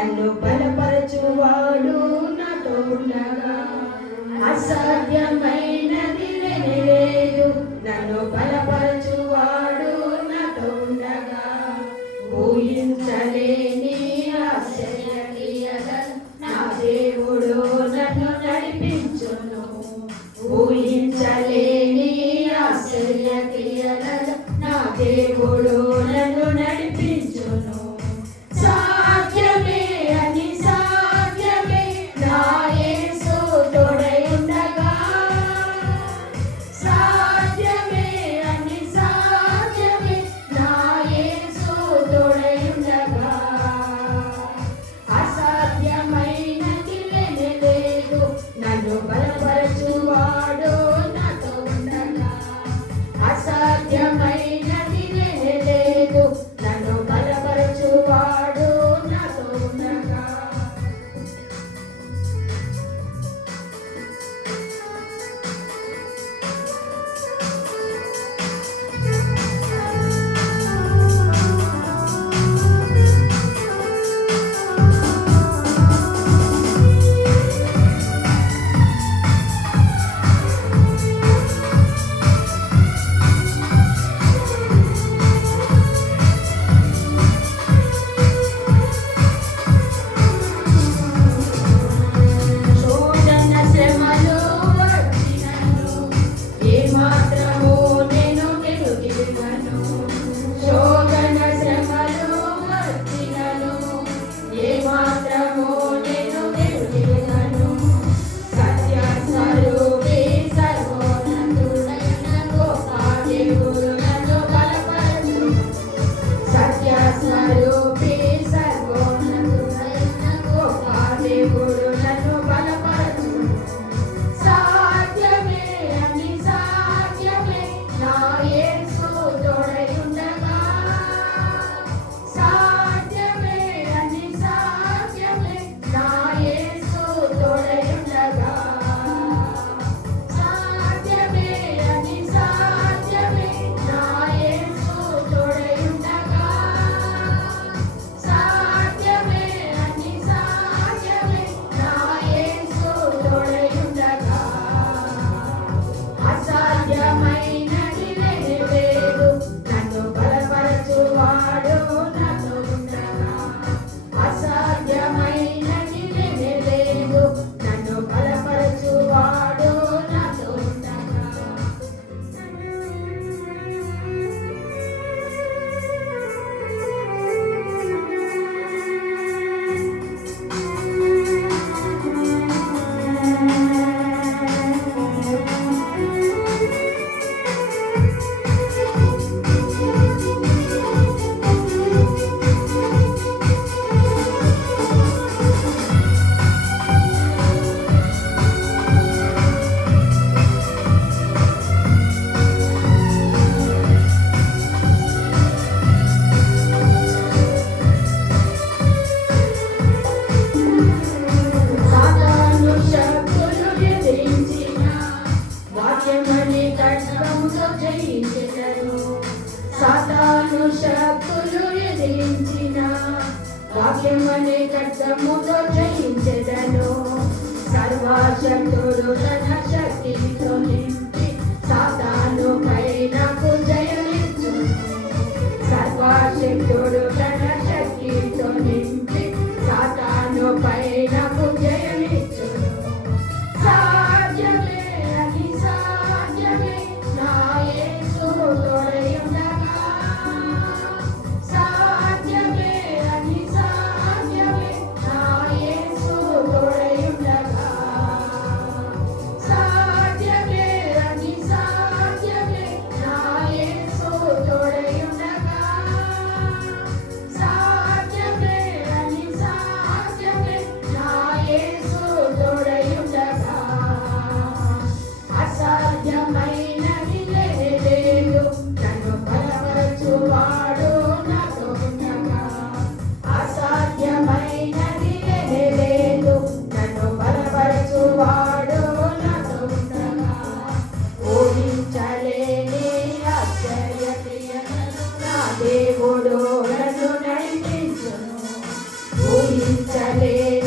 నన్ను బలపరచువాడు నాతో ఉండగా అసాధ్యమైనది లేదు. నన్ను బలపరచువాడు నాతో ఉండగా ఊహించలేని ఆశ్చర్యక్రియలను నా దేవుడు నన్ను నడిపించును. ఊహించలేని ఆశ్చర్యక్రియలను నా దేవుడు నన్ను నడిపించును. సాధ్యమే అని సాధ్యమే నా యేసు తోడై ఉండగా. సాధ్యమే అని సాధ్యమే నా యేసు తోడై ఉండగా. అసాధ్యమైనది లేదు. నన్ను బలపరచువాడు నాతో ఉండగా. అసాధ్యమైనది లేదు. నన్ను బలపరచువాడు నాతో ఉండగా. సాతాను శక్తులు ఎదిరించిన వాక్యమనే ఖడ్గముతో జయించెదను. సర్వశక్తుడు తన శక్తితో నింపి సాతాను పై నాకు జయమిచ్చును. సర్వశక్తుడు తన శక్తితో నింపి సాతాను పై నాకు జయమిచ్చును. సాధ్యమే అని సాధ్యమే నా యేసు తోడై ఉండగా. సాధ్యమే అని సాధ్యమే నా యేసు తోడై ఉండగా. సాధ్యమే అని సాధ్యమే నా హల్లెలూయా